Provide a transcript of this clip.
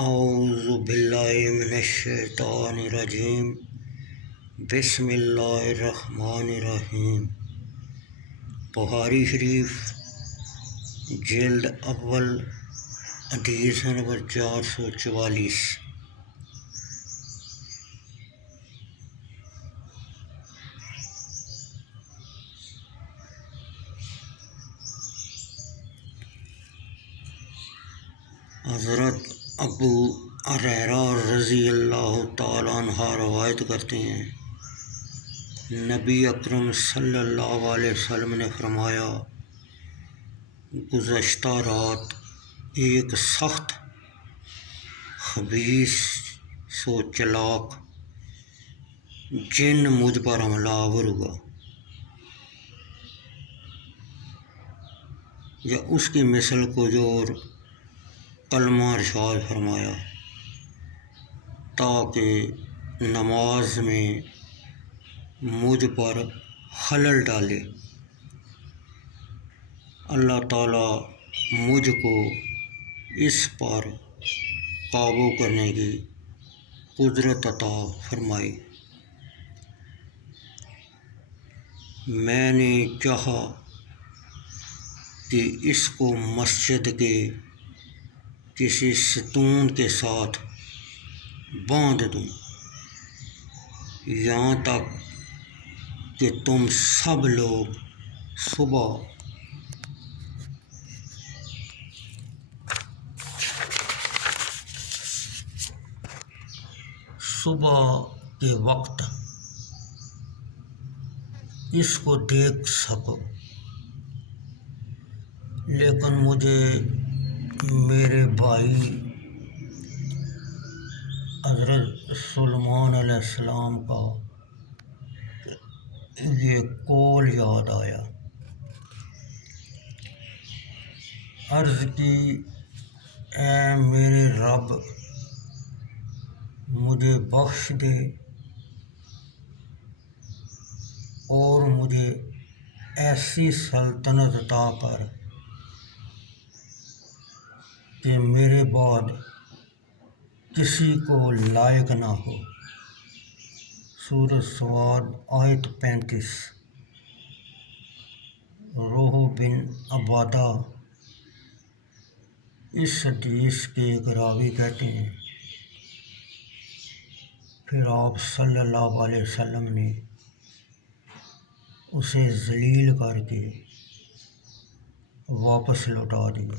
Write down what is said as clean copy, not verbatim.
اعوذ باللہ من الشیطان الرجیم بسم اللہ الرحمن الرحیم۔ بخاری شریف جلد اول حدیث نمبر 444۔ حضرت ابو ہریرہ رضی اللہ تعالیٰ عنہ روایت کرتے ہیں، نبی اکرم صلی اللہ علیہ وسلم نے فرمایا، گزشتہ رات ایک سخت خبیث و چلاک جن مجھ پر حملہ آور ہوا، یا اس کی مثل کو جو کلمہ ارشاد فرمایا تاکہ نماز میں مجھ پر خلل ڈالے۔ اللہ تعالیٰ مجھ کو اس پر قابو کرنے کی قدرت عطا فرمائی۔ میں نے چاہا کہ اس کو مسجد کے کسی ستون کے ساتھ باندھ دوں، یہاں تک کہ تم سب لوگ صبح کے وقت اس کو دیکھ سکو، لیکن مجھے میرے بھائی حضرت سلیمان علیہ السلام کا یہ قول یاد آیا۔ عرض کی، اے میرے رب، مجھے بخش دے اور مجھے ایسی سلطنت عطا کر کہ میرے بعد کسی کو لائق نہ ہو۔ سورۃ صاد آیت 35۔ روح بن عبادہ اس حدیث کے ایک راوی کہتے ہیں، پھر آپ صلی اللہ علیہ وسلم نے اسے ذلیل کر کے واپس لوٹا دیا۔